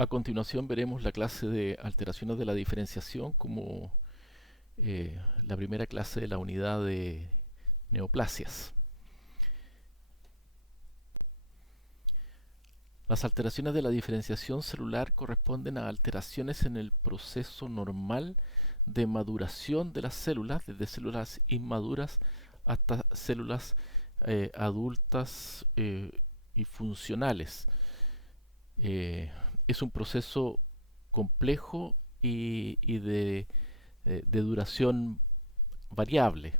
A continuación veremos la clase de alteraciones de la diferenciación como la primera clase de la unidad de neoplasias. Las alteraciones de la diferenciación celular corresponden a alteraciones en el proceso normal de maduración de las células, desde células inmaduras hasta células adultas y funcionales. Es un proceso complejo y de duración variable.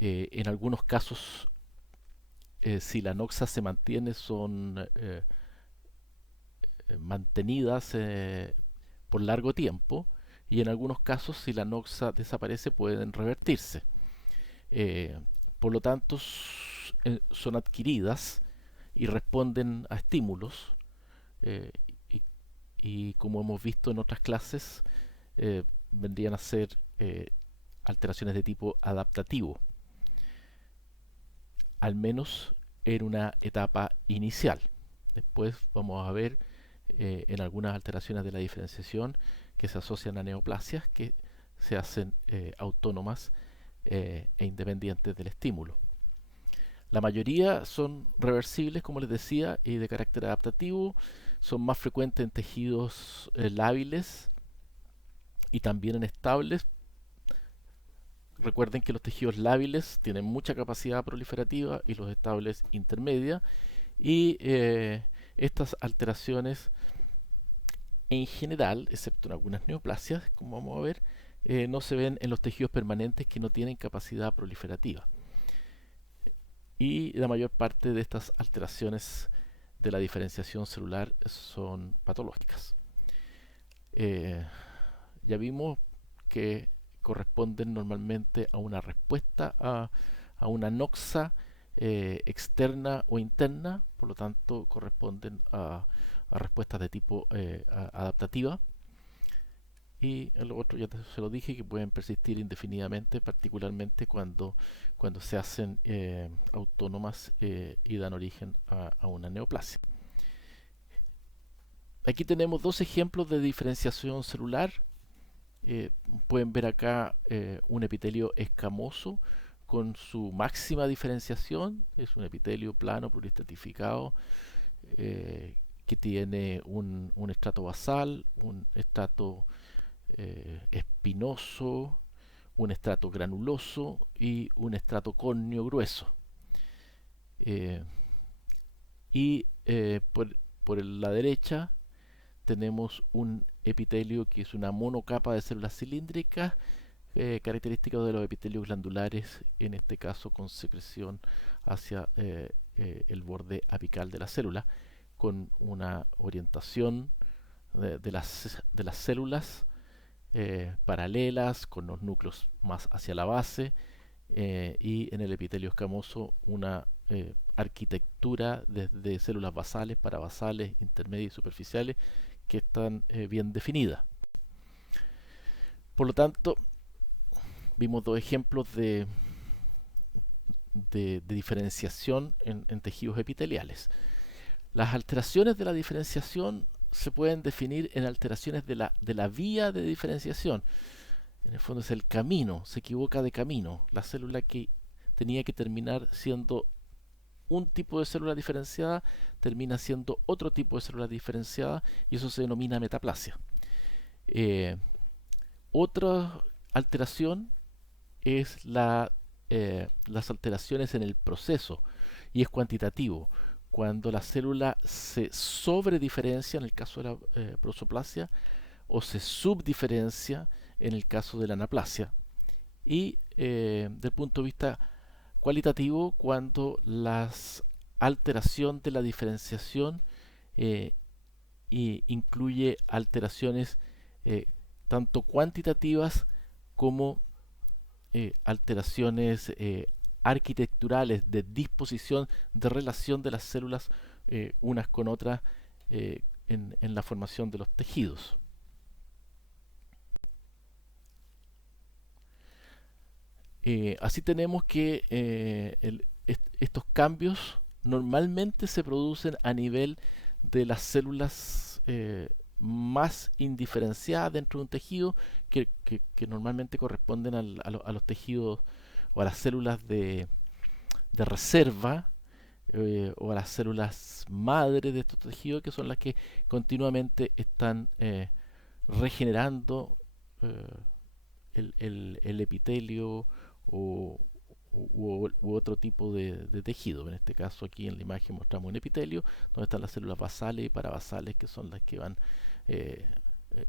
En algunos casos, si la noxa se mantiene, son mantenidas por largo tiempo, y en algunos casos, si la noxa desaparece, pueden revertirse. Eh, por lo tanto, son adquiridas y responden a estímulos, eh, y, y como hemos visto en otras clases, vendrían a ser alteraciones de tipo adaptativo, al menos en una etapa inicial. Después vamos a ver en algunas alteraciones de la diferenciación que se asocian a neoplasias que se hacen autónomas e independientes del estímulo. La mayoría son reversibles, como les decía, y de carácter adaptativo. Son más frecuentes en tejidos lábiles y también en estables. Recuerden que los tejidos lábiles tienen mucha capacidad proliferativa y los estables intermedia. Y estas alteraciones en general, excepto en algunas neoplasias, como vamos a ver, no se ven en los tejidos permanentes que no tienen capacidad proliferativa. Y la mayor parte de estas alteraciones de la diferenciación celular son patológicas. Eh, ya vimos que corresponden normalmente a una respuesta a una noxa externa o interna, por lo tanto corresponden a respuestas de tipo adaptativa. Y el otro ya se lo dije, que pueden persistir indefinidamente, particularmente cuando se hacen autónomas y dan origen a una neoplasia. Aquí tenemos dos ejemplos de diferenciación celular. Pueden ver acá un epitelio escamoso con su máxima diferenciación. Es un epitelio plano pluristratificado que tiene un estrato basal, un estrato espinoso, un estrato granuloso y un estrato córneo grueso. Eh, y por la derecha tenemos un epitelio que es una monocapa de células cilíndricas, característica de los epitelios glandulares, en este caso con secreción hacia el borde apical de la célula, con una orientación de las células paralelas, con los núcleos más hacia la base, y en el epitelio escamoso una arquitectura desde células basales, parabasales, intermedias y superficiales que están bien definidas. Por lo tanto, vimos dos ejemplos de diferenciación en tejidos epiteliales. Las alteraciones de la diferenciación se pueden definir en alteraciones de la vía de diferenciación. En el fondo es el camino, se equivoca de camino. La célula que tenía que terminar siendo un tipo de célula diferenciada termina siendo otro tipo de célula diferenciada, y eso se denomina metaplasia. Eh, Otra alteración es las alteraciones en el proceso, y es cuantitativo. Cuando la célula se sobrediferencia, en el caso de la prosoplasia, o se subdiferencia, en el caso de la anaplasia. Y desde el punto de vista cualitativo, cuando la alteración de la diferenciación eh, incluye alteraciones tanto cuantitativas como alteraciones arquitecturales de disposición, de relación de las células unas con otras en la formación de los tejidos. Así tenemos que estos cambios normalmente se producen a nivel de las células más indiferenciadas dentro de un tejido que normalmente corresponden a los tejidos o a las células de reserva o a las células madre de estos tejidos, que son las que continuamente están regenerando eh, el epitelio o, u otro tipo de tejido. En este caso aquí en la imagen mostramos un epitelio donde están las células basales y parabasales, que son las que van eh, eh,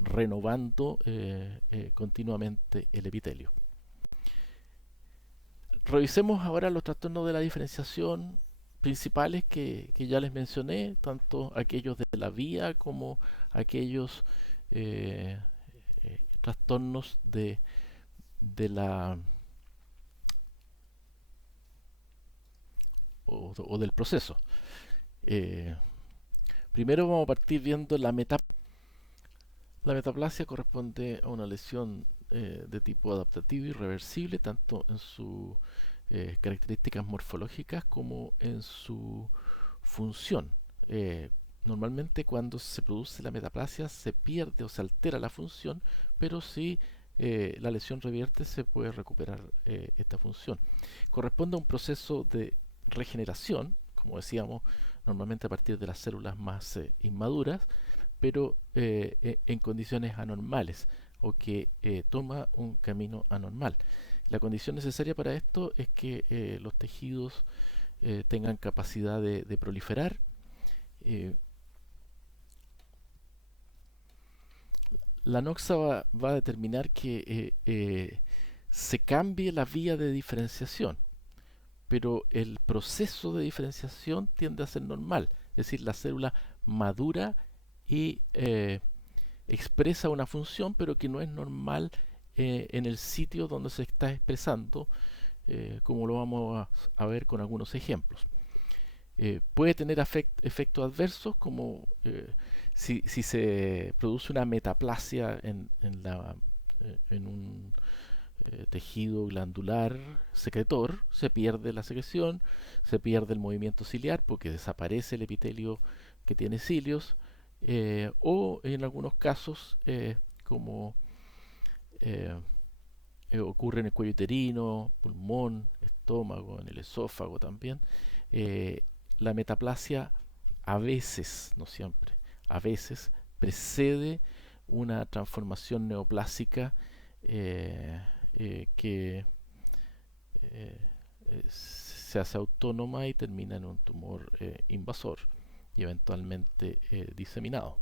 renovando continuamente el epitelio. Revisemos ahora los trastornos de la diferenciación principales que ya les mencioné, tanto aquellos de la vía como aquellos trastornos de la o del proceso. Eh, Primero vamos a partir viendo la metaplasia. La metaplasia corresponde a una lesión de tipo adaptativo y reversible, tanto en sus características morfológicas como en su función. Eh, Normalmente cuando se produce la metaplasia se pierde o se altera la función, pero si la lesión revierte se puede recuperar esta función. Corresponde a un proceso de regeneración, como decíamos, normalmente a partir de las células más inmaduras, pero en condiciones anormales o que toma un camino anormal. La condición necesaria para esto es que los tejidos tengan capacidad de proliferar. Eh, la NOXA va a determinar que se cambie la vía de diferenciación, pero el proceso de diferenciación tiende a ser normal, es decir, la célula madura y expresa una función, pero que no es normal en el sitio donde se está expresando, como lo vamos a ver con algunos ejemplos. Puede tener efectos adversos, como si se produce una metaplasia en un tejido glandular secretor, se pierde la secreción, se pierde el movimiento ciliar porque desaparece el epitelio que tiene cilios, o en algunos casos, como eh, ocurre en el cuello uterino, pulmón, estómago, en el esófago también, eh, la metaplasia a veces, no siempre, a veces precede una transformación neoplásica eh, que eh, se hace autónoma y termina en un tumor invasor y eventualmente diseminado.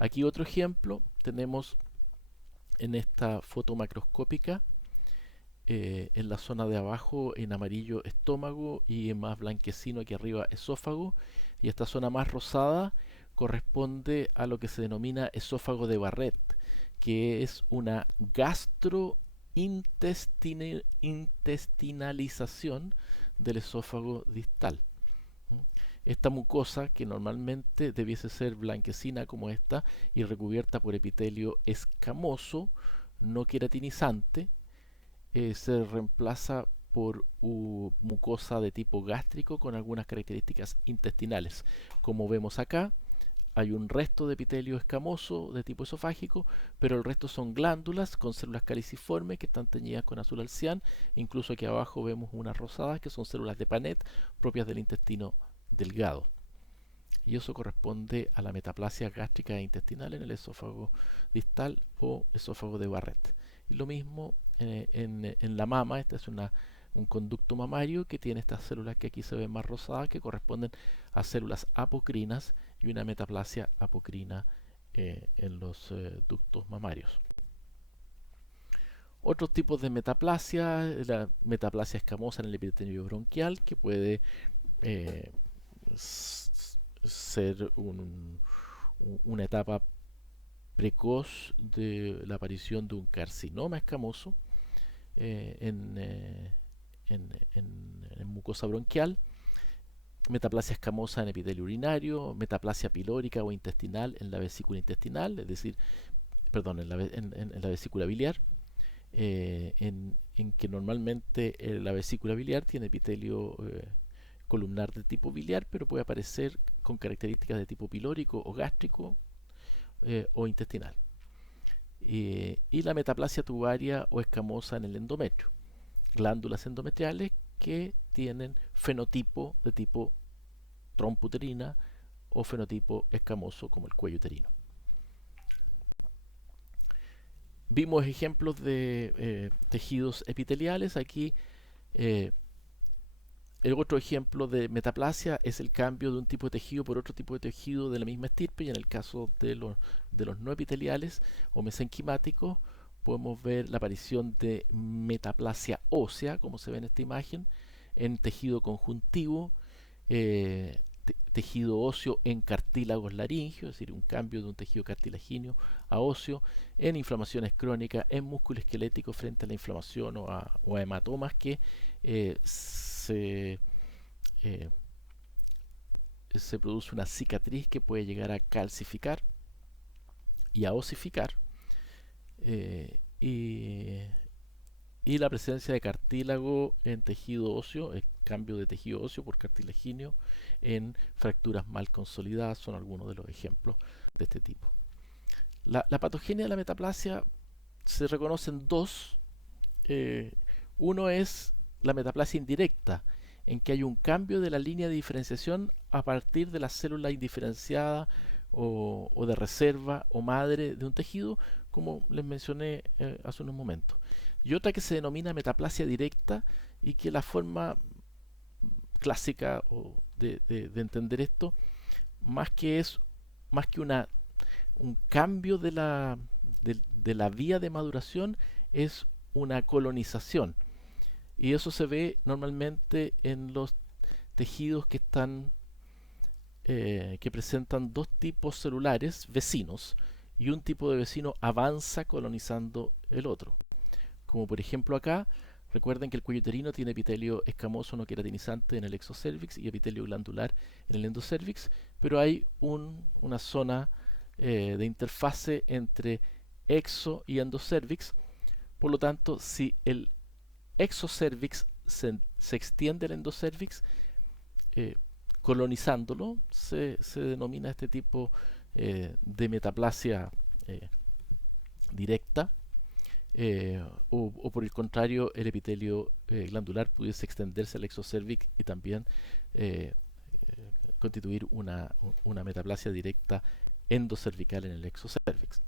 Aquí otro ejemplo, tenemos en esta foto macroscópica, en la zona de abajo en amarillo estómago y en más blanquecino aquí arriba esófago, y esta zona más rosada corresponde a lo que se denomina esófago de Barrett, que es una gastrointestinalización del esófago distal. Esta mucosa, que normalmente debiese ser blanquecina como esta y recubierta por epitelio escamoso, no queratinizante, se reemplaza por mucosa de tipo gástrico con algunas características intestinales. Como vemos acá, hay un resto de epitelio escamoso de tipo esofágico, pero el resto son glándulas con células caliciformes que están teñidas con azul al cian. Incluso aquí abajo vemos unas rosadas que son células de Panet propias del intestino delgado. Y eso corresponde a la metaplasia gástrica e intestinal en el esófago distal o esófago de Barrett. Y lo mismo en la mama. Este es un conducto mamario que tiene estas células que aquí se ven más rosadas, que corresponden a células apocrinas, y una metaplasia apocrina en los ductos mamarios. Otros tipos de metaplasia: la metaplasia escamosa en el epitelio bronquial, que puede eh, ser una etapa precoz de la aparición de un carcinoma escamoso en mucosa bronquial. Metaplasia escamosa en epitelio urinario, metaplasia pilórica o intestinal en la vesícula intestinal, es decir, perdón, en la vesícula biliar, en que normalmente la vesícula biliar tiene epitelio columnar de tipo biliar, pero puede aparecer con características de tipo pilórico o gástrico o intestinal. Y la metaplasia tubaria o escamosa en el endometrio, glándulas endometriales que tienen fenotipo de tipo trompa uterina o fenotipo escamoso como el cuello uterino. Vimos ejemplos de tejidos epiteliales. Aquí el otro ejemplo de metaplasia es el cambio de un tipo de tejido por otro tipo de tejido de la misma estirpe, y en el caso de los no epiteliales o mesenquimáticos podemos ver la aparición de metaplasia ósea, como se ve en esta imagen, en tejido conjuntivo, tejido óseo en cartílagos laringeos, es decir, un cambio de un tejido cartilagíneo a óseo, en inflamaciones crónicas, en músculo esquelético frente a la inflamación o a hematomas que eh, se produce una cicatriz que puede llegar a calcificar y a osificar, y la presencia de cartílago en tejido óseo, el cambio de tejido óseo por cartilagíneo en fracturas mal consolidadas, son algunos de los ejemplos de este tipo. La patogenia de la metaplasia se reconocen dos. Uno es la metaplasia indirecta, en que hay un cambio de la línea de diferenciación a partir de la célula indiferenciada o de reserva o madre de un tejido, como les mencioné hace unos momentos. Y otra que se denomina metaplasia directa, y que la forma clásica de entender esto, más que un cambio de la vía de maduración, es una colonización. Y eso se ve normalmente en los tejidos que presentan dos tipos celulares vecinos, y un tipo de vecino avanza colonizando el otro. Como por ejemplo acá, recuerden que el cuello uterino tiene epitelio escamoso no queratinizante en el exocervix y epitelio glandular en el endocervix, pero hay una zona de interfase entre exo y endocervix. Por lo tanto, si el exocervix se extiende al endocervix, eh, colonizándolo, se denomina este tipo de metaplasia directa. O por el contrario, el epitelio glandular pudiese extenderse al exocervix y también constituir una metaplasia directa endocervical en el exocervix.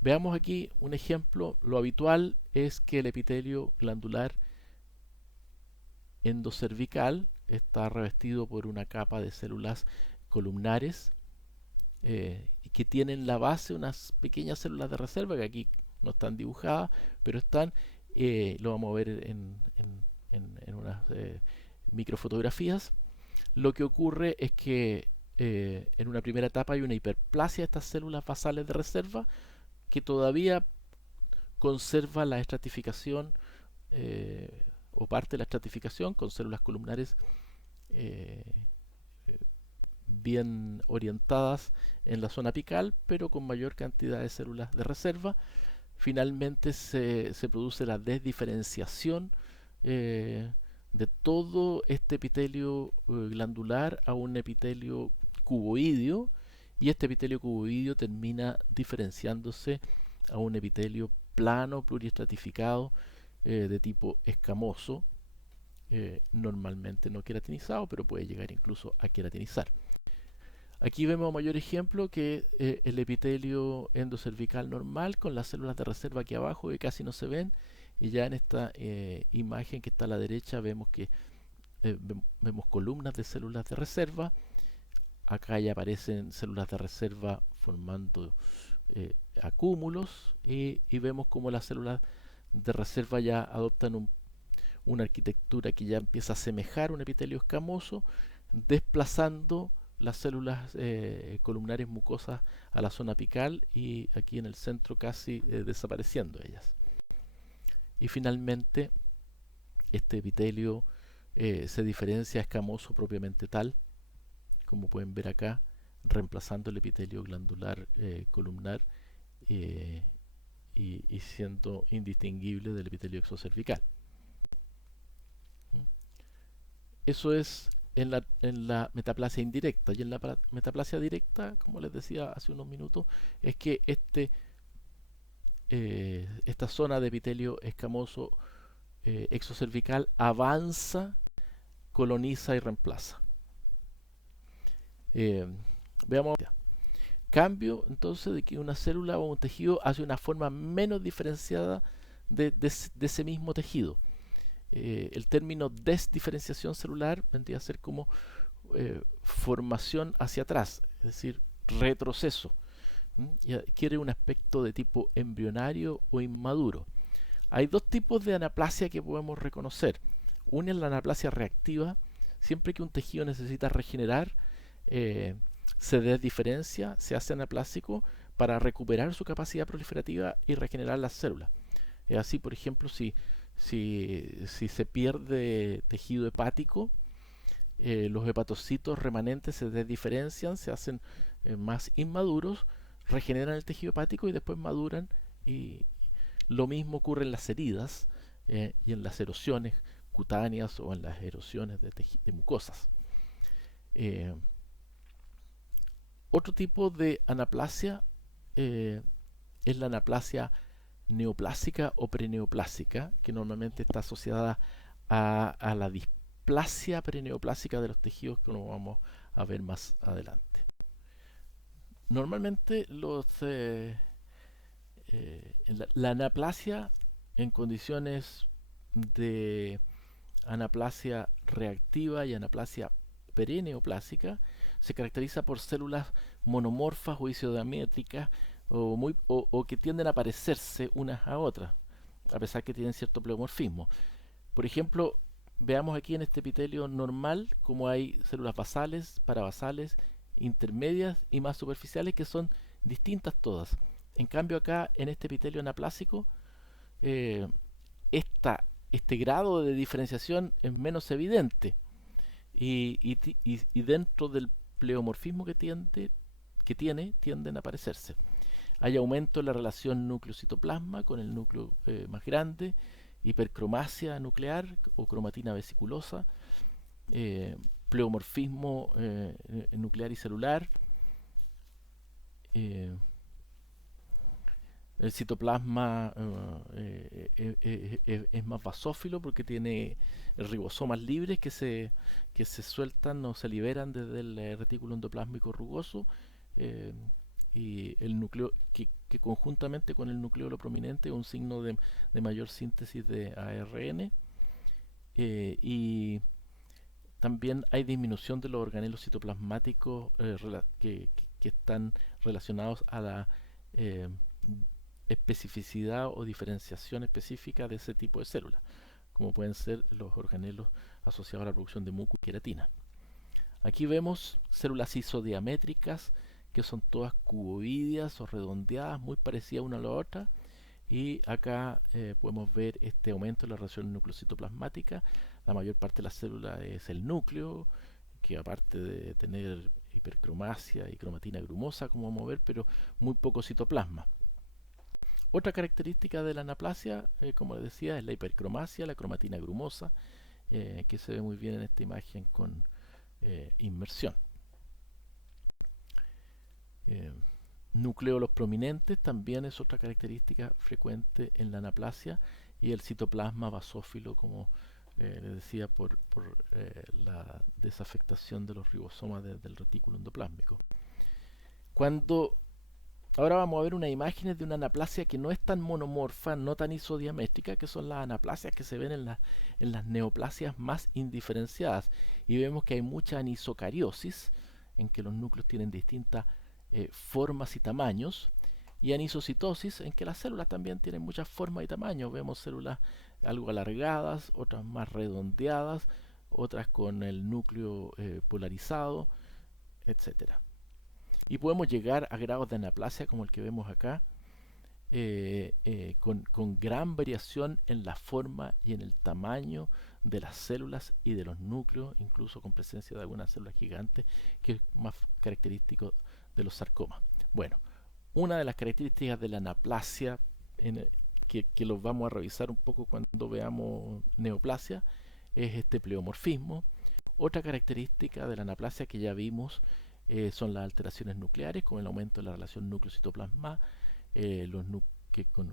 Veamos aquí un ejemplo. Lo habitual es que el epitelio glandular endocervical está revestido por una capa de células columnares y que tienen la base unas pequeñas células de reserva que aquí no están dibujadas, pero están, lo vamos a ver en unas microfotografías. Lo que ocurre es que en una primera etapa hay una hiperplasia de estas células basales de reserva que todavía conserva la estratificación o parte de la estratificación con células columnares eh, bien orientadas en la zona apical, pero con mayor cantidad de células de reserva. Finalmente se produce la desdiferenciación de todo este epitelio glandular a un epitelio cuboideo, y este epitelio cuboideo termina diferenciándose a un epitelio plano pluriestratificado de tipo escamoso, normalmente no queratinizado, pero puede llegar incluso a queratinizar. Aquí vemos a mayor ejemplo que el epitelio endocervical normal con las células de reserva aquí abajo que casi no se ven, y ya en esta imagen que está a la derecha vemos que vemos columnas de células de reserva. Acá ya aparecen células de reserva formando acúmulos, y vemos como las células de reserva ya adoptan una arquitectura que ya empieza a asemejar un epitelio escamoso, desplazando las células columnares mucosas a la zona apical, y aquí en el centro casi desapareciendo ellas. Y finalmente este epitelio se diferencia a escamoso propiamente tal, como pueden ver acá, reemplazando el epitelio glandular columnar y siendo indistinguible del epitelio exocervical. Eso es en la metaplasia indirecta. Y en la metaplasia directa, como les decía hace unos minutos, es que esta zona de epitelio escamoso exocervical avanza, coloniza y reemplaza. Veamos. Cambio entonces de que una célula o un tejido hace una forma menos diferenciada de ese mismo tejido. El término desdiferenciación celular vendría a ser como formación hacia atrás, es decir, retroceso. Y adquiere un aspecto de tipo embrionario o inmaduro. Hay dos tipos de anaplasia que podemos reconocer. Una es la anaplasia reactiva. Siempre que un tejido necesita regenerar, se desdiferencia, se hace anaplásico para recuperar su capacidad proliferativa y regenerar las células. Es así, por ejemplo, si se pierde tejido hepático, los hepatocitos remanentes se desdiferencian, se hacen más inmaduros, regeneran el tejido hepático y después maduran. Y lo mismo ocurre en las heridas y en las erosiones cutáneas o en las erosiones de mucosas. Otro tipo de anaplasia es la anaplasia neoplásica o preneoplásica, que normalmente está asociada a la displasia preneoplásica de los tejidos, que lo vamos a ver más adelante. Normalmente la anaplasia en condiciones de anaplasia reactiva y anaplasia preneoplásica se caracteriza por células monomorfas o isodiamétricas o que tienden a parecerse unas a otras, a pesar que tienen cierto pleomorfismo. Por ejemplo, veamos aquí en este epitelio normal como hay células basales, parabasales, intermedias y más superficiales que son distintas todas. En cambio acá en este epitelio anaplásico eh, este grado de diferenciación es menos evidente y dentro del pleomorfismo que tiene tienden a parecerse. Hay aumento en la relación núcleo-citoplasma con el núcleo más grande, hipercromasia nuclear o cromatina vesiculosa, pleomorfismo nuclear y celular. El citoplasma es más basófilo porque tiene ribosomas libres que se sueltan o se liberan desde el retículo endoplásmico rugoso, y el núcleo que conjuntamente con el nucleolo prominente es un signo de mayor síntesis de ARN, y también hay disminución de los organelos citoplasmáticos que están relacionados a la eh, especificidad o diferenciación específica de ese tipo de células, como pueden ser los organelos asociados a la producción de muco y queratina. Aquí vemos células isodiamétricas que son todas cuboidías o redondeadas, muy parecidas una a la otra. Y acá podemos ver este aumento en la relación nucleocitoplasmática. La mayor parte de la célula es el núcleo, que aparte de tener hipercromasia y cromatina grumosa, como vamos a ver, pero muy poco citoplasma. Otra característica de la anaplasia, como les decía, es la hipercromasia, la cromatina grumosa, que se ve muy bien en esta imagen con inmersión. Nucleolos prominentes también es otra característica frecuente en la anaplasia, y el citoplasma basófilo, como les decía, por la desafectación de los ribosomas del retículo endoplásmico. Ahora vamos a ver unas imágenes de una anaplasia que no es tan monomorfa, no tan isodiamétrica, que son las anaplasias que se ven en las neoplasias más indiferenciadas. Y vemos que hay mucha anisocariosis, en que los núcleos tienen distintas formas y tamaños, y anisocitosis, en que las células también tienen muchas formas y tamaños. Vemos células algo alargadas, otras más redondeadas, otras con el núcleo polarizado, etcétera. Y podemos llegar a grados de anaplasia como el que vemos acá, con gran variación en la forma y en el tamaño de las células y de los núcleos, incluso con presencia de algunas células gigantes, que es más característico de los sarcomas. Bueno, una de las características de la anaplasia, que los vamos a revisar un poco cuando veamos neoplasia, es este pleomorfismo. Otra característica de la anaplasia que ya vimos son las alteraciones nucleares, con el aumento de la relación núcleo-citoplasma,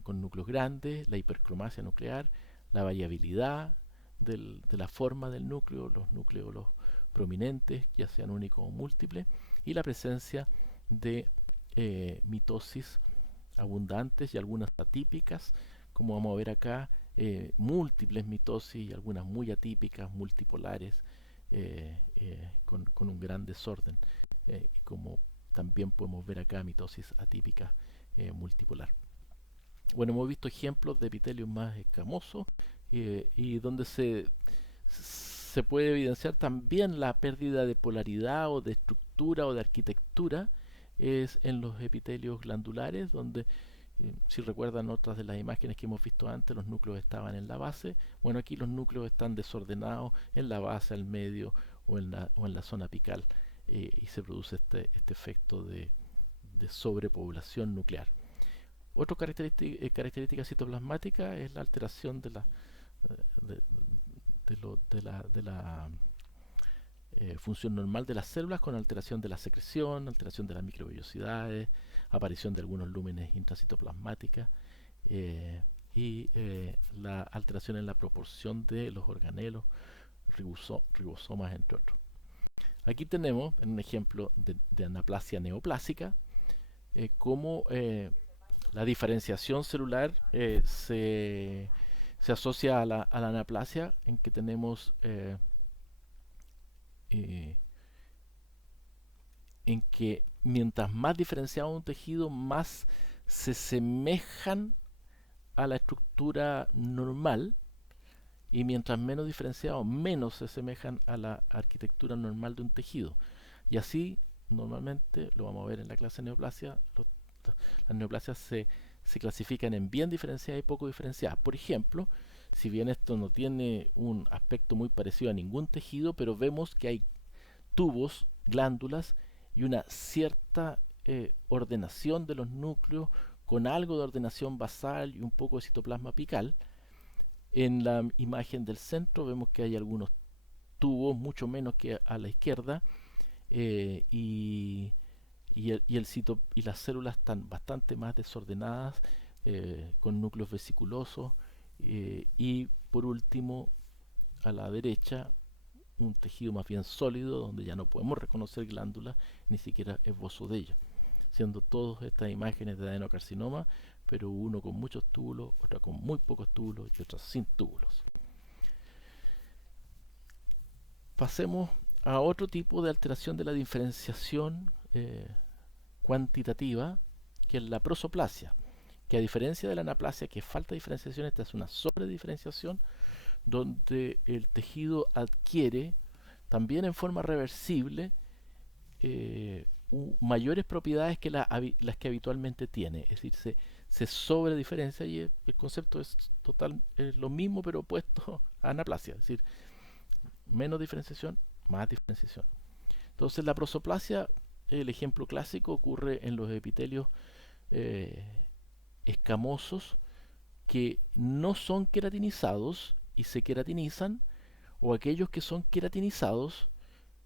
con núcleos grandes, la hipercromasia nuclear, la variabilidad de la forma del núcleo, los núcleos prominentes, ya sean únicos o múltiples, y la presencia de mitosis abundantes y algunas atípicas, como vamos a ver acá, múltiples mitosis y algunas muy atípicas, multipolares, con un gran desorden, como también podemos ver acá mitosis atípica multipolar. Bueno, hemos visto ejemplos de epitelios más escamosos, y donde se puede evidenciar también la pérdida de polaridad o de estructura o de arquitectura es en los epitelios glandulares, donde si recuerdan otras de las imágenes que hemos visto antes, los núcleos estaban en la base. Bueno, aquí los núcleos están desordenados en la base, al medio o en la zona apical, y se produce este efecto de sobrepoblación nuclear. Otra característica citoplasmática es la alteración de, de la función normal de las células, con alteración de la secreción, alteración de las microvellosidades, aparición de algunos lúmenes intracitoplasmáticas, y la alteración en la proporción de los organelos, ribosomas, entre otros. Aquí tenemos un ejemplo de anaplasia neoplásica, cómo la diferenciación celular se asocia a la anaplasia, en que tenemos en que mientras más diferenciado un tejido, más se semejan a la estructura normal, y mientras menos diferenciado, menos se asemejan a la arquitectura normal de un tejido. Y así, normalmente, lo vamos a ver en la clase de neoplasia, las neoplasias se clasifican en bien diferenciadas y poco diferenciadas. Por ejemplo, si bien esto no tiene un aspecto muy parecido a ningún tejido, pero vemos que hay tubos, glándulas y una cierta ordenación de los núcleos, con algo de ordenación basal y un poco de citoplasma apical. En la imagen del centro vemos que hay algunos tubos, mucho menos que a la izquierda, y las células están bastante más desordenadas, con núcleos vesiculosos, y por último, a la derecha, un tejido más bien sólido, donde ya no podemos reconocer glándulas, ni siquiera esbozo de ellas, siendo todas estas imágenes de adenocarcinoma, pero uno con muchos túbulos, otra con muy pocos túbulos y otra sin túbulos. Pasemos a otro tipo de alteración de la diferenciación, cuantitativa, que es la prosoplasia, que a diferencia de la anaplasia, que es falta de diferenciación, esta es una sobrediferenciación, donde el tejido adquiere, también en forma reversible, mayores propiedades que las que habitualmente tiene. Es decir, se sobrediferencia y el concepto es lo mismo pero opuesto a anaplasia. Es decir, menos diferenciación, más diferenciación. Entonces la prosoplasia, el ejemplo clásico, ocurre en los epitelios eh, escamosos que no son queratinizados y se queratinizan, o aquellos que son queratinizados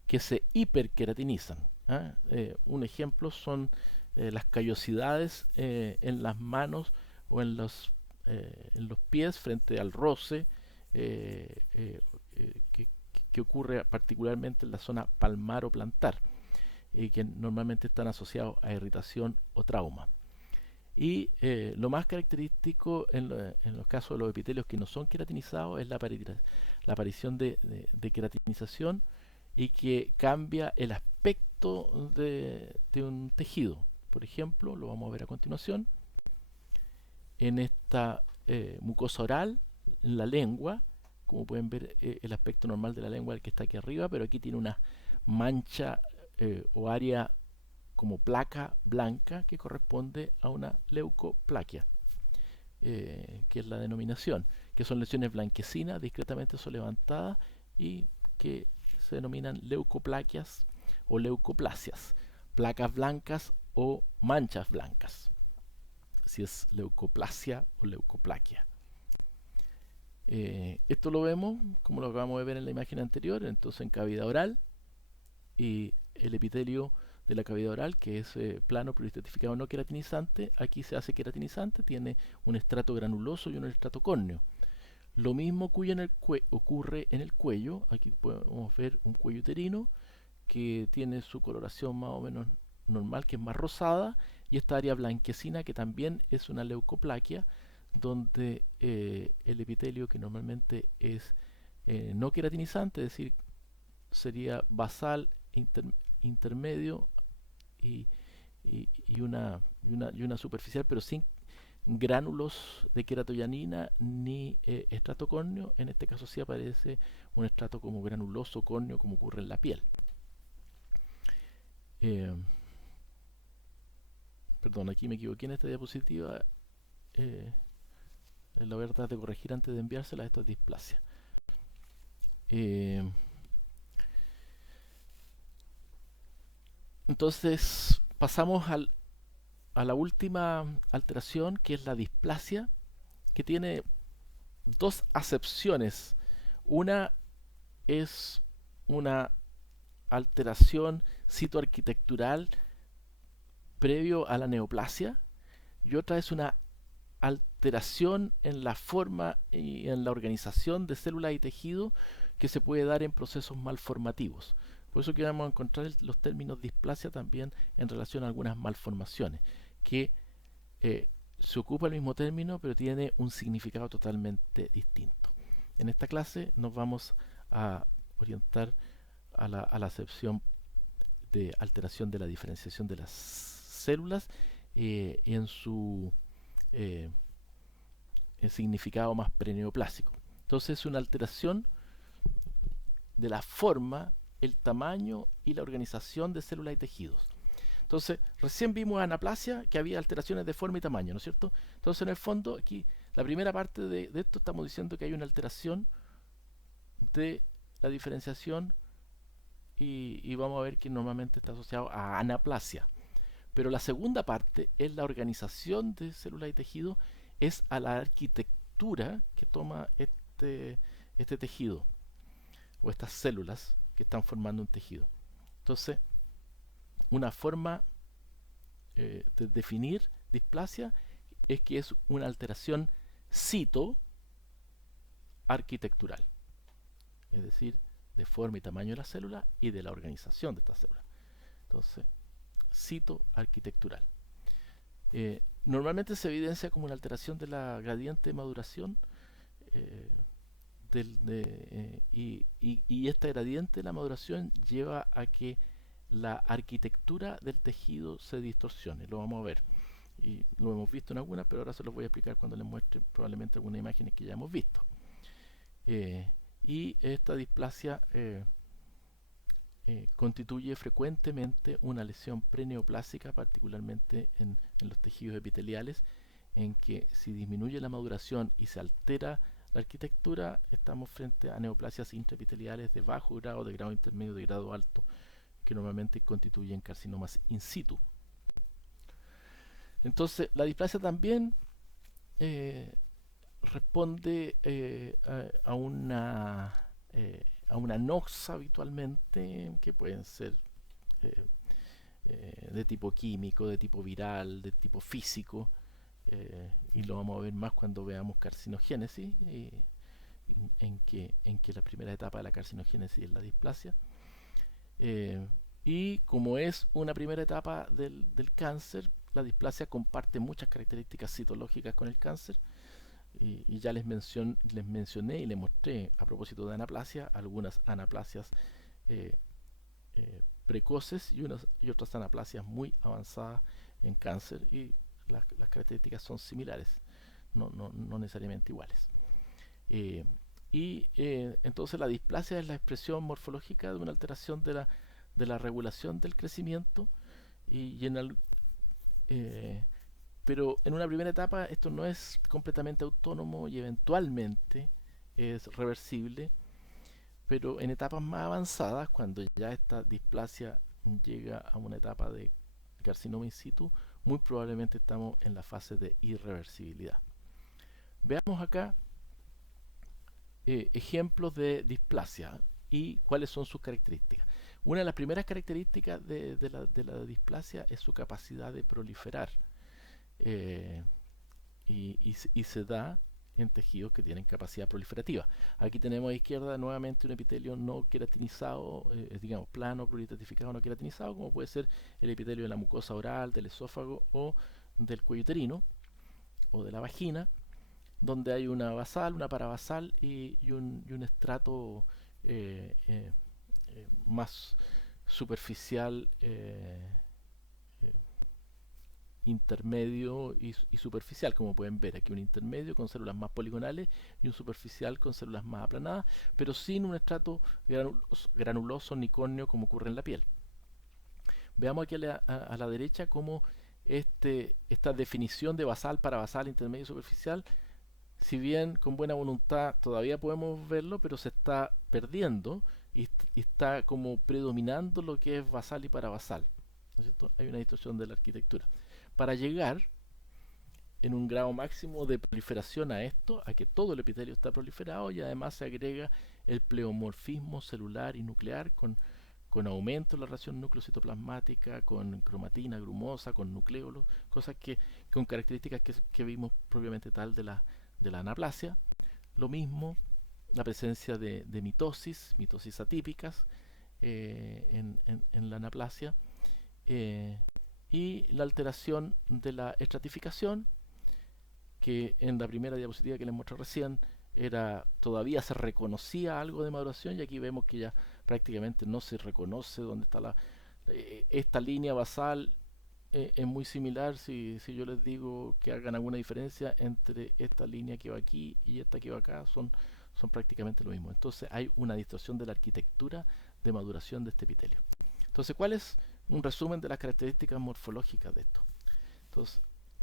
que se hiperqueratinizan. ¿Ah? Un ejemplo son las callosidades en las manos o en los pies frente al roce, eh, eh, que ocurre particularmente en la zona palmar o plantar, que normalmente están asociados a irritación o trauma. Y lo más característico en los casos de los epitelios que no son queratinizados es la aparición de queratinización y que cambia el aspecto de un tejido. Por ejemplo, lo vamos a ver a continuación, en esta mucosa oral, en la lengua, como pueden ver, el aspecto normal de la lengua es el que está aquí arriba, pero aquí tiene una mancha o área como placa blanca que corresponde a una leucoplaquia, que es la denominación, que son lesiones blanquecinas discretamente solevantadas y que se denominan leucoplaquias o leucoplasias, placas blancas o manchas blancas, si es leucoplasia o leucoplaquia. Esto lo vemos, como lo acabamos de ver en la imagen anterior, entonces en cavidad oral, y el epitelio de la cavidad oral, que es plano pluriestratificado no queratinizante, aquí se hace queratinizante, tiene un estrato granuloso y un estrato córneo. Lo mismo ocurre en el cuello, aquí podemos ver un cuello uterino que tiene su coloración más o menos normal, que es más rosada, y esta área blanquecina que también es una leucoplaquia, donde el epitelio, que normalmente es no queratinizante, es decir, sería basal, intermedio y, y una superficial, pero sin gránulos de queratoyanina ni estrato córneo. En este caso sí aparece un estrato como granuloso córneo, como ocurre en la piel. Eh, Perdón, aquí me equivoqué en esta diapositiva. La voy a tratar de corregir antes de enviársela. Esto es displasia. Entonces pasamos a la última alteración, que es la displasia, que tiene dos acepciones. Una es una alteración citoarquitectural previo a la neoplasia, y otra es una alteración en la forma y en la organización de células y tejido que se puede dar en procesos malformativos. Por eso que vamos a encontrar los términos displasia también en relación a algunas malformaciones, que se ocupa el mismo término pero tiene un significado totalmente distinto. En esta clase nos vamos a orientar a la acepción de alteración de la diferenciación de las células en su eh, significado más preneoplásico. Entonces es una alteración de la forma, el tamaño y la organización de células y tejidos. Entonces, recién vimos anaplasia, que había alteraciones de forma y tamaño, ¿no es cierto? Entonces, en el fondo, aquí, la primera parte de esto estamos diciendo que hay una alteración de la diferenciación y vamos a ver que normalmente está asociado a anaplasia. Pero la segunda parte es la organización de células y tejidos, es a la arquitectura que toma este tejido o estas células que están formando un tejido. Entonces, una forma de definir displasia es que es una alteración citoarquitectural, es decir, de forma y tamaño de la célula y de la organización de estas células. Entonces, citoarquitectural. Normalmente se evidencia como una alteración de la gradiente de maduración eh, y esta gradiente de la maduración lleva a que la arquitectura del tejido se distorsione. Lo vamos a ver. Y lo hemos visto en algunas, pero ahora se los voy a explicar cuando les muestre probablemente algunas imágenes que ya hemos visto. Y esta displasia constituye frecuentemente una lesión preneoplásica, particularmente en los tejidos epiteliales, en que si disminuye la maduración y se altera la arquitectura, estamos frente a neoplasias intraepiteliales de bajo grado, de grado intermedio, de grado alto, que normalmente constituyen carcinomas in situ. Entonces, la displasia también responde a una noxa habitualmente, que pueden ser eh, de tipo químico, de tipo viral, de tipo físico, y lo vamos a ver más cuando veamos carcinogénesis, en que la primera etapa de la carcinogénesis es la displasia. Y como es una primera etapa del cáncer, la displasia comparte muchas características citológicas con el cáncer, y ya les mencioné y les mostré a propósito de anaplasia algunas anaplasias precoces y otras anaplasias muy avanzadas en cáncer, y las características son similares, no necesariamente iguales. Entonces la displasia es la expresión morfológica de una alteración de la regulación del crecimiento, y pero en una primera etapa esto no es completamente autónomo y eventualmente es reversible, pero en etapas más avanzadas, cuando ya esta displasia llega a una etapa de carcinoma in situ, muy probablemente estamos en la fase de irreversibilidad. Veamos acá ejemplos de displasia y cuáles son sus características. Una de las primeras características de la displasia es su capacidad de proliferar, y se da en tejidos que tienen capacidad proliferativa. Aquí tenemos a izquierda nuevamente un epitelio no queratinizado, digamos plano, pluriestratificado no queratinizado, como puede ser el epitelio de la mucosa oral, del esófago o del cuello uterino o de la vagina, donde hay una basal, una parabasal y un estrato más superficial, eh, intermedio y superficial, como pueden ver aquí un intermedio con células más poligonales y un superficial con células más aplanadas, pero sin un estrato granuloso ni córneo como ocurre en la piel. Veamos aquí a la derecha cómo esta definición de basal, parabasal, intermedio y superficial, si bien con buena voluntad todavía podemos verlo, pero se está perdiendo y está como predominando lo que es basal y parabasal, ¿no es cierto? Hay una distorsión de la arquitectura. Para llegar en un grado máximo de proliferación a esto, a que todo el epitelio está proliferado, y además se agrega el pleomorfismo celular y nuclear con aumento de la relación núcleo-citoplasmática, con cromatina grumosa, con nucleolos, cosas con características que vimos propiamente tal de la anaplasia. Lo mismo, la presencia de mitosis atípicas en la anaplasia, y la alteración de la estratificación, que en la primera diapositiva que les mostré recién todavía se reconocía algo de maduración, y aquí vemos que ya prácticamente no se reconoce dónde está esta línea basal. Es muy similar si yo les digo que hagan alguna diferencia entre esta línea que va aquí y esta que va acá, son prácticamente lo mismo. Entonces hay una distorsión de la arquitectura de maduración de este epitelio. Entonces, ¿cuál es un resumen de las características morfológicas de esto? Entonces,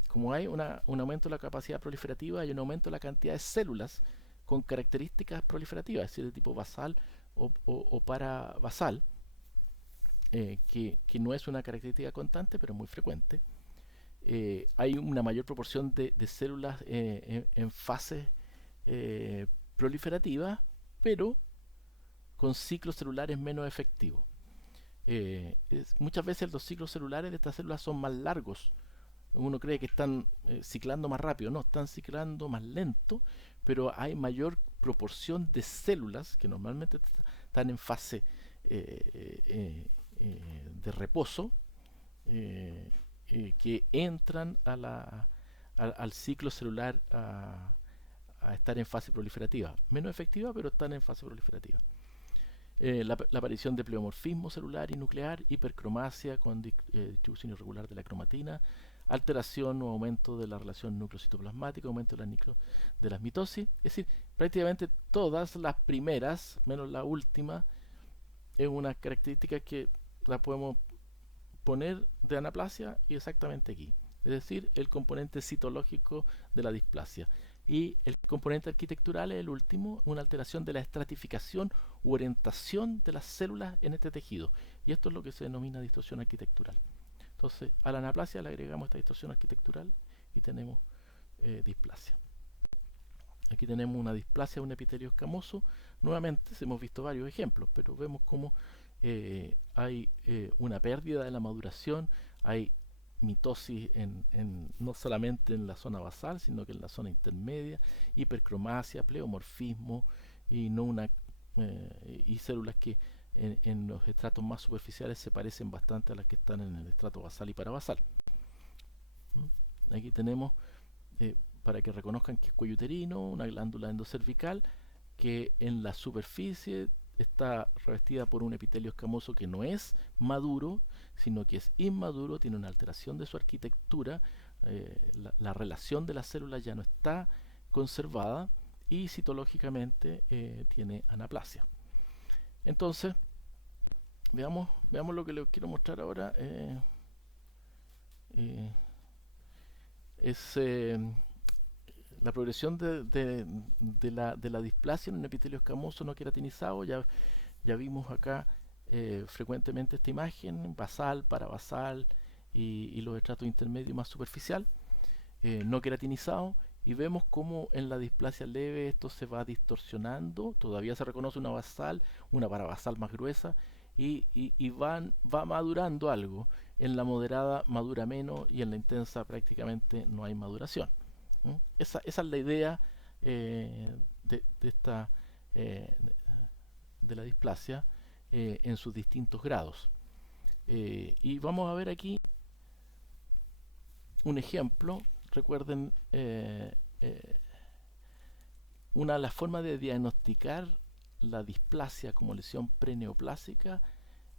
como hay un aumento de la capacidad proliferativa, hay un aumento de la cantidad de células con características proliferativas, es decir, de tipo basal o parabasal, que no es una característica constante, pero muy frecuente. Hay una mayor proporción de células en fase proliferativa, pero con ciclos celulares menos efectivos. Muchas veces los ciclos celulares de estas células son más largos. Uno cree que están ciclando más rápido, no, están ciclando más lento, pero hay mayor proporción de células que normalmente están en fase de reposo, que entran al ciclo celular a estar en fase proliferativa. Menos efectiva, pero están en fase proliferativa. La aparición de pleomorfismo celular y nuclear, hipercromasia con distribución irregular de la cromatina, alteración o aumento de la relación núcleo-citoplasmático, aumento de las mitosis. Es decir, prácticamente todas las primeras, menos la última, es una característica que la podemos poner de anaplasia y exactamente aquí. Es decir, el componente citológico de la displasia. Y el componente arquitectural es el último, una alteración de la estratificación u orientación de las células en este tejido. Y esto es lo que se denomina distorsión arquitectural. Entonces, a la anaplasia le agregamos esta distorsión arquitectural y tenemos displasia. Aquí tenemos una displasia de un epitelio escamoso. Nuevamente, hemos visto varios ejemplos, pero vemos cómo hay una pérdida de la maduración, hay mitosis no solamente en la zona basal, sino que en la zona intermedia, hipercromasia, pleomorfismo y, y células que en los estratos más superficiales se parecen bastante a las que están en el estrato basal y parabasal. Aquí tenemos, para que reconozcan que es cuello uterino, una glándula endocervical que en la superficie está revestida por un epitelio escamoso que no es maduro, sino que es inmaduro, tiene una alteración de su arquitectura, la relación de las células ya no está conservada y citológicamente tiene anaplasia. Entonces, veamos lo que les quiero mostrar ahora. Es la progresión de la displasia en un epitelio escamoso no queratinizado. Ya vimos acá frecuentemente esta imagen, basal, parabasal y los estratos intermedios más superficial, no queratinizado, y vemos cómo en la displasia leve esto se va distorsionando. Todavía se reconoce una basal, una parabasal más gruesa, y va madurando algo. En la moderada madura menos y en la intensa prácticamente no hay maduración. Esa es la idea de esta de la displasia en sus distintos grados. Y vamos a ver aquí un ejemplo. Recuerden, una de las formas de diagnosticar la displasia como lesión preneoplásica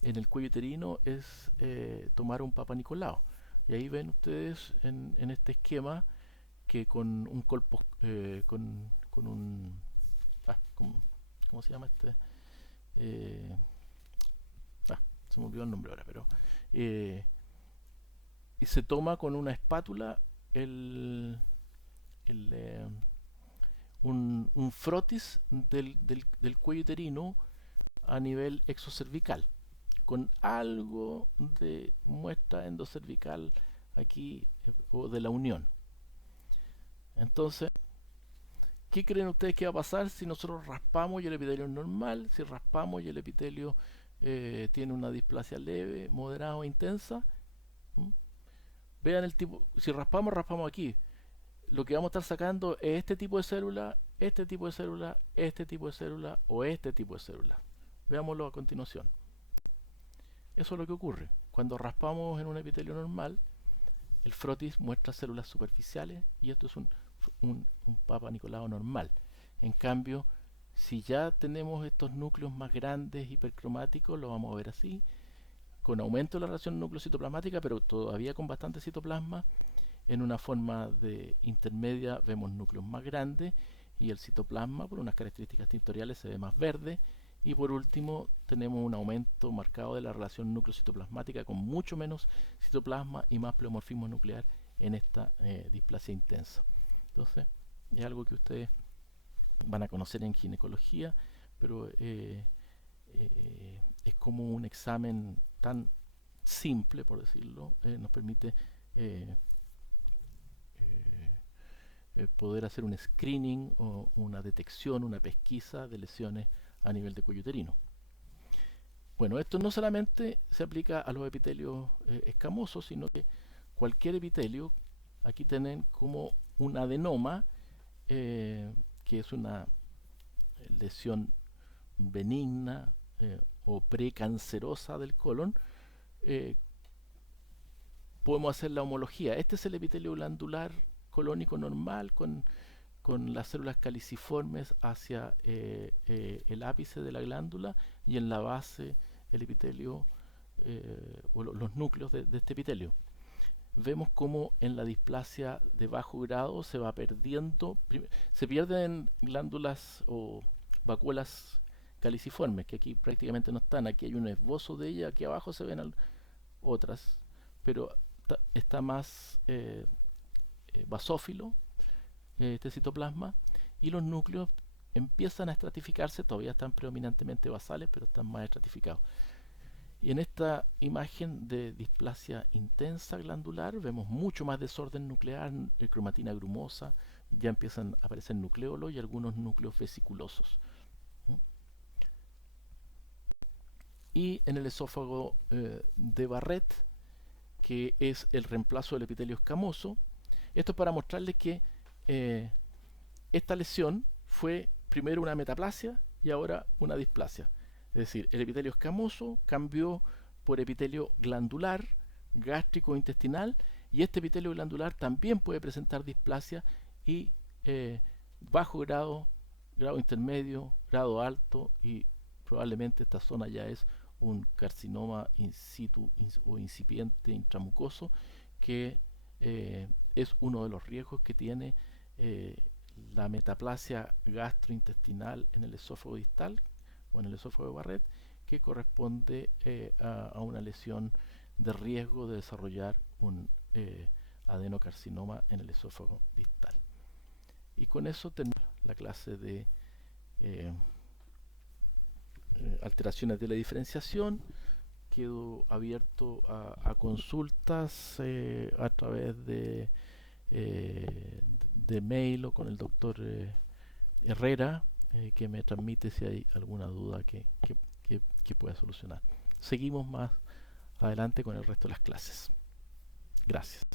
en el cuello uterino es tomar un Papa Nicolau. Y ahí ven ustedes en este esquema que con un colpo, con un... ¿cómo se llama este? Se me olvidó el nombre ahora, pero... y se toma con una espátula un frotis del cuello uterino a nivel exocervical, con algo de muestra endocervical aquí o de la unión. Entonces, ¿qué creen ustedes que va a pasar si nosotros raspamos y el epitelio es normal? Si raspamos y el epitelio tiene una displasia leve, moderada o intensa. Vean el tipo, si raspamos aquí. Lo que vamos a estar sacando es este tipo de célula, este tipo de célula, este tipo de célula o este tipo de célula. Veámoslo a continuación. Eso es lo que ocurre. Cuando raspamos en un epitelio normal, el frotis muestra células superficiales y esto es un Papa Nicolau normal. En cambio, si ya tenemos estos núcleos más grandes, hipercromáticos, lo vamos a ver así, con aumento de la relación núcleo-citoplasmática, pero todavía con bastante citoplasma. En una forma de intermedia vemos núcleos más grandes y el citoplasma, por unas características tintoriales, se ve más verde. Y por último, tenemos un aumento marcado de la relación núcleo-citoplasmática con mucho menos citoplasma y más pleomorfismo nuclear en esta displasia intensa. Entonces, es algo que ustedes van a conocer en ginecología, pero es como un examen tan simple, por decirlo, nos permite poder hacer un screening o una detección, una pesquisa de lesiones a nivel de cuello uterino. Bueno, esto no solamente se aplica a los epitelios escamosos, sino que cualquier epitelio, aquí tienen como un adenoma, que es una lesión benigna o precancerosa del colon. Podemos hacer la homología. Este es el epitelio glandular colónico normal con con las células caliciformes hacia el ápice de la glándula y en la base el epitelio o los núcleos de este epitelio. Vemos como en la displasia de bajo grado se va perdiendo, se pierden glándulas o vacuolas caliciformes, que aquí prácticamente no están. Aquí hay un esbozo de ella, aquí abajo se ven otras, pero está más basófilo este citoplasma, y los núcleos empiezan a estratificarse, todavía están predominantemente basales, pero están más estratificados. Y en esta imagen de displasia intensa glandular vemos mucho más desorden nuclear, cromatina grumosa, ya empiezan a aparecer nucleolos y algunos núcleos vesiculosos. Y en el esófago de Barrett, que es el reemplazo del epitelio escamoso, esto es para mostrarles que esta lesión fue primero una metaplasia y ahora una displasia. Es decir, el epitelio escamoso cambió por epitelio glandular, gástrico intestinal, y este epitelio glandular también puede presentar displasia y bajo grado, grado intermedio, grado alto, y probablemente esta zona ya es un carcinoma in situ o incipiente intramucoso, que es uno de los riesgos que tiene la metaplasia gastrointestinal en el esófago distal o en el esófago de Barrett, que corresponde a una lesión de riesgo de desarrollar un adenocarcinoma en el esófago distal. Y con eso termino la clase de alteraciones de la diferenciación. Quedo abierto a consultas a través de mail o con el doctor Herrera, que me transmite si hay alguna duda que pueda solucionar. Seguimos más adelante con el resto de las clases. Gracias.